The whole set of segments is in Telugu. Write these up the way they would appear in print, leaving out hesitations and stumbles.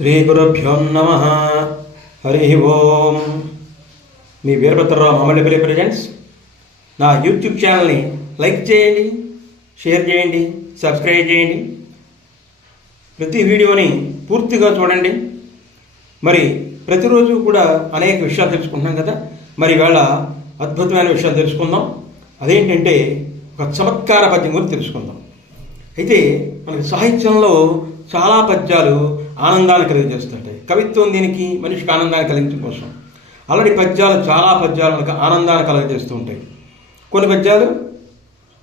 శ్రీ గురుభ్యో నమః. హరి ఓం. మీ వీరభద్రరావు మామిడిపల్లి ప్రెజెంట్స్. నా యూట్యూబ్ ఛానల్ని లైక్ చేయండి, షేర్ చేయండి, సబ్స్క్రైబ్ చేయండి. ప్రతి వీడియోని పూర్తిగా చూడండి. మరి ప్రతిరోజు కూడా అనేక విషయాలు తెలుసుకుంటున్నాం కదా. మరి ఇవాళ అద్భుతమైన విషయాలు తెలుసుకుందాం. అదేంటంటే ఒక చమత్కార పద్యం గురించి తెలుసుకుందాం. అయితే మనకి సాహిత్యంలో చాలా పద్యాలు ఆనందాన్ని కలిగజేస్తుంటాయి. కవిత్వం దీనికి మనిషికి ఆనందాన్ని కలిగించడం కోసం. అలాంటి పద్యాలు చాలా పద్యాలు మనకు ఆనందాన్ని కలగజేస్తూ ఉంటాయి. కొన్ని పద్యాలు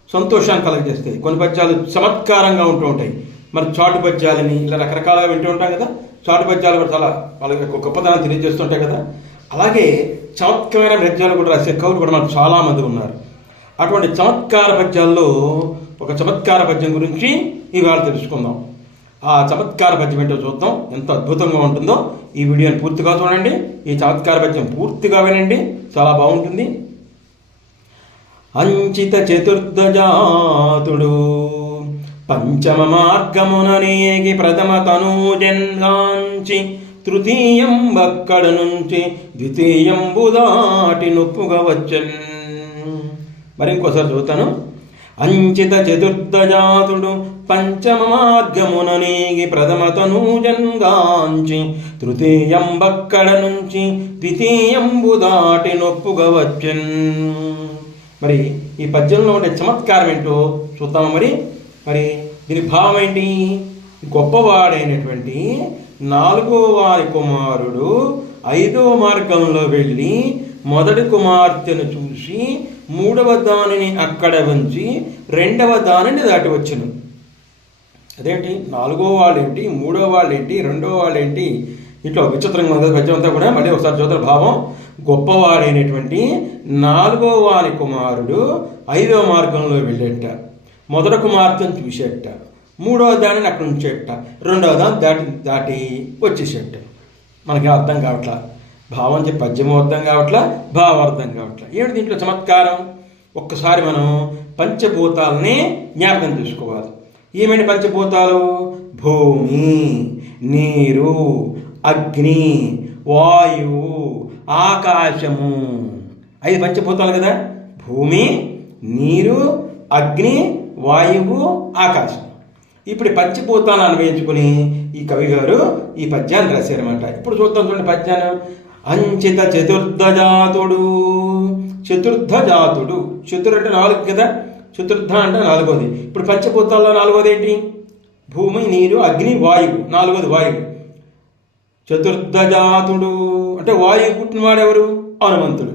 సంతోషాన్ని కలగజేస్తాయి, కొన్ని పద్యాలు చమత్కారంగా ఉంటూ ఉంటాయి. మరి చాటు పద్యాలని ఇలా రకరకాలుగా వింటూ ఉంటాం కదా. చాటు పద్యాలు కూడా చాలా వాళ్ళ యొక్క గొప్పతనాన్ని తెలియజేస్తుంటాయి కదా. అలాగే చమత్కారమైన పద్యాలు కూడా రాసే కవులు కూడా మనకు చాలామంది ఉన్నారు. అటువంటి చమత్కార పద్యాల్లో ఒక చమత్కార పద్యం గురించి ఇవాళ తెలుసుకుందాం. ఆ చమత్కార పద్యం ఏంటో చూద్దాం. ఎంత అద్భుతంగా ఉంటుందో ఈ వీడియోని పూర్తిగా చూడండి. ఈ చమత్కార పద్యం పూర్తిగా వినండి, చాలా బాగుంటుంది. అంచిత చతుర్థజాతుడు పంచమ మార్గముననేగి ప్రథమ తనూజన్గాంచి తృతీయం బక్కడ నుంచి ద్వితీయంబు దాటి నొప్పుగా వచ్చన్. మరి ఇంకోసారి చూస్తాను. అంచిత చతుర్థజాతుడు పంచమ మార్గముననేగి ప్రథమ తనూజన్గాంచి తృతీయం బక్కడ నుంచి ద్వితీయంబు దాటి నొప్పుగా వచ్చన్. మరి ఈ పద్యంలో ఉండే చమత్కారం ఏంటో చూద్దాము. మరి దీని భావం ఏంటి? గొప్పవాడైనటువంటి నాలుగో వారి కుమారుడు ఐదో మార్గంలో వెళ్ళి మొదటి కుమార్తెను చూసి మూడవ దానిని అక్కడ ఉంచి రెండవ దానిని దాటి వచ్చును. అదేంటి? నాలుగో వాళ్ళేంటి, మూడో వాళ్ళేంటి, రెండో వాళ్ళేంటి? ఇట్లా విచిత్రంగా ఉంది పద్యం అంతా కూడా. మళ్ళీ ఒకసారి చూద్దాం భావం. గొప్పవాడైనటువంటి నాలుగో వారి కుమారుడు ఐదవ మార్గంలో వెళ్ళేట, మొదటి కుమార్తెను చూసేట, మూడవ దానిని అక్కడ ఉంచేట, రెండవ దాన్ని దాటి వచ్చేసేట. మనకి అర్థం కావట్లా. భావం చెప్పి పద్యము అర్థం కావట్లా, భావం అర్థం కావట్లా. ఏమిటి దీంట్లో చమత్కారం? ఒక్కసారి మనం పంచభూతాలని జ్ఞాపకం చేసుకోవాలి. ఏమైనా పంచభూతాలు? భూమి, నీరు, అగ్ని, వాయువు, ఆకాశము. 5 పంచభూతాలు కదా. భూమి, నీరు, అగ్ని, వాయువు, ఆకాశం. ఇప్పుడు పంచభూతాలను అన్వయించుకుని ఈ కవి గారు ఈ పద్యాన్ని రాశారన్నమాట. ఇప్పుడు చూద్దాం చూడండి పద్యాన్ని. అంచిత చతుర్థజాతుడు. చతుర్థజాతుడు, చతుర్ అంటే 4 కదా, చతుర్థ అంటే 4వది. ఇప్పుడు పంచభూతాల్లో 4వది ఏంటి? భూమి, నీరు, అగ్ని, వాయువు. 4వది వాయువు. చతుర్థజాతుడు అంటే వాయువు పుట్టినవాడు ఎవరు? హనుమంతుడు.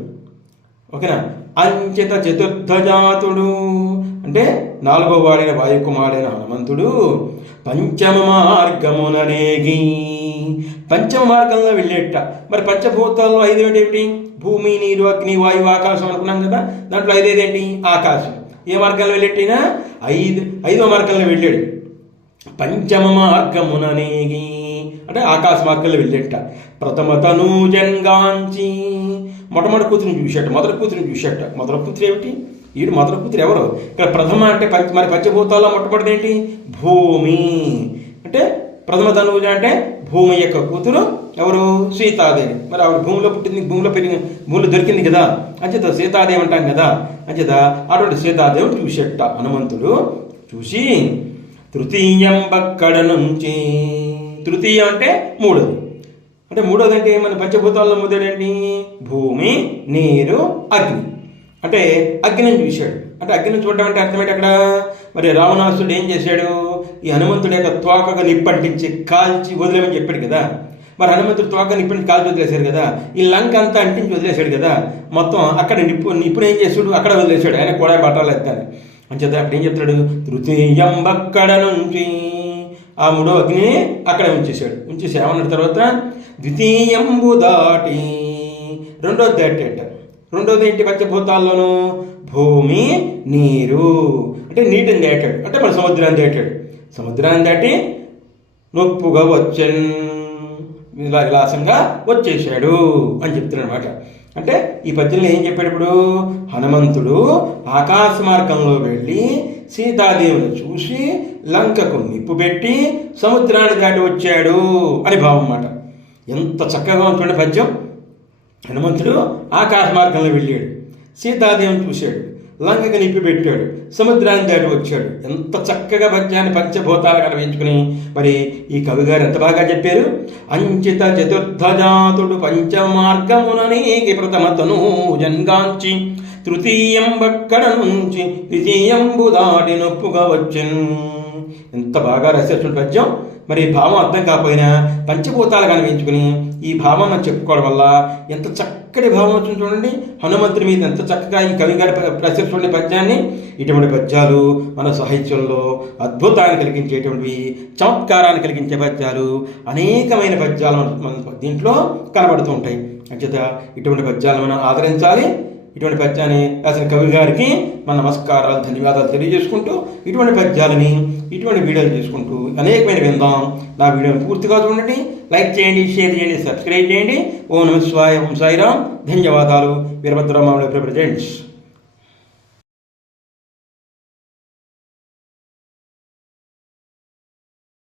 ఓకేనా? అంచిత చతుర్థజాతుడు అంటే 4వ వాడైన వాయుకుమారుడైన హనుమంతుడు పంచమ మార్గముననేగి, పంచమ మార్గంలో వెళ్ళేట. మరి పంచభూతాల్లో 5 ఏమిటి? భూమి, నీరు, అగ్ని, వాయువు, ఆకాశం అనుకున్నాం కదా. దాంట్లో 5 ఏంటి? ఆకాశం. ఏ మార్గంలో వెళ్ళేటినా? 5వ మార్గంలో వెళ్ళాడు. పంచమ మార్గముననేగి అంటే ఆకాశ మార్గంలో వెళ్ళేట. ప్రథమ తనూజన్గాంచి మొట్టమొదటి కూతురిని చూశాట, మొదటి కూతురిని చూశాట. మొదటి కూతురు ఏమిటి? ఈడు మొదటి కూతురు ఎవరు? ఇక్కడ ప్రథమ అంటే మరి పంచభూతాల్లో మొట్టమొదటి ఏంటి? భూమి. అంటే ప్రథమ తనూజ అంటే భూమి యొక్క కూతురు ఎవరు? సీతాదేవి. మరి ఆవిడ భూమిలో పుట్టింది, భూమిలో దొరికింది కదా. అంచేత సీతాదేవి అంటాం కదా. అంచేత అటువంటి సీతాదేవిని చూసేట హనుమంతుడు. చూసి తృతీయం బక్కడ నుంచి, తృతీయం అంటే 3వది. అంటే 3వది అంటే మన పంచభూతాల్లో మొదలైంది భూమి, నీరు, అగ్ని. అంటే అగ్నిని చూశాడు. అంటే అగ్నిని చూడడం అంటే అర్థమేంటి అక్కడ? మరి రావణాసుడు ఏం చేశాడు? ఈ హనుమంతుడి యొక్క తోకగా నిప్పంటించి కాల్చి వదిలేమని చెప్పాడు కదా. మరి హనుమంతుడు తోక నిప్పంటి కాల్చి వదిలేశాడు కదా. ఈ లంక అంతా అంటించి వదిలేశాడు కదా. మొత్తం అక్కడ నిప్పుడు ఏం చేశాడు? అక్కడ వదిలేశాడు. ఆయన కూడా బట్టాలు ఎత్తాను. అంచేత అక్కడ ఏం చెప్తాడు? తృతీయం బక్కడ నుంచి ఆ 3వ అగ్ని అక్కడ ఉంచేశాడు. ఉంచేసి ఏమన్న తర్వాత ద్వితీయంబు దాటి 2వది దాటేట. 2వది ఏంటి? పంచభూతాల్లోనూ భూమి, నీరు అంటే నీటిని దాటాడు. అంటే మన సముద్రాన్ని దాటాడు. సముద్రాన్ని దాటి నొప్పుగా వచ్చన్, విలాసంగా వచ్చేసాడు అని చెప్తున్నాడు అనమాట. అంటే ఈ పద్యంలో ఏం చెప్పాడు? ఇప్పుడు హనుమంతుడు ఆకాశ మార్గంలో వెళ్ళి సీతాదేవిని చూసి లంకకు నిప్పు పెట్టి సముద్రాన్ని దాటి వచ్చాడు అని భావం అన్నమాట. ఎంత చక్కగా ఉంటుంది పద్యం. హనుమంతుడు ఆకాశ మార్గంలో వెళ్ళాడు, సీతాదేవిని చూశాడు, లంకకి నిప్పి పెట్టాడు, సముద్రాన్ని దాటి వచ్చాడు. ఎంత చక్కగా పద్యాన్ని పంచభూతాలు కనిపించుకుని మరి ఈ కవి గారు ఎంత బాగా చెప్పారు. అంచిత చతుర్థజాతుడు పంచమార్గముననీకి ప్రథమతను జన్గాంచి తృతీయం బక్కడ నుంచి ద్వితీయంబు దాటి నొప్పుగా వచ్చెను. ఎంత బాగా రాసేటువంటి పద్యం. మరి భావం అర్థం కాకపోయినా పంచభూతాలు కనిపించుకుని ఈ భావం చెప్పుకోవడం వల్ల ఎంత చక్కటి భావం వచ్చింది చూడండి. హనుమంతుడి మీద ఎంత చక్కగా ఈ కవి గారి రచించినటువంటి పద్యాన్ని. ఇటువంటి పద్యాలు మన సాహిత్యంలో అద్భుతాన్ని కలిగించేటువంటివి, చమత్కారాన్ని కలిగించే పద్యాలు, అనేకమైన పద్యాలు మన దీంట్లో కనబడుతూ ఉంటాయి. అంచేత ఇటువంటి పద్యాలను మనం ఆదరించాలి. ఇటువంటి పద్యాన్ని రాసిన కవి గారికి మన నమస్కారాలు, ధన్యవాదాలు తెలియజేసుకుంటూ ఇటువంటి పద్యాలని, ఇటువంటి వీడియోలు చేసుకుంటూ అనేకమైన విందాం. నా వీడియోని పూర్తిగా చూడండి, లైక్ చేయండి, షేర్ చేయండి, సబ్స్క్రైబ్ చేయండి. ఓం నమః శివాయ, ఓం సాయిరాం. ధన్యవాదాలు. వీరభద్రరామారావు ప్రజెంట్స్.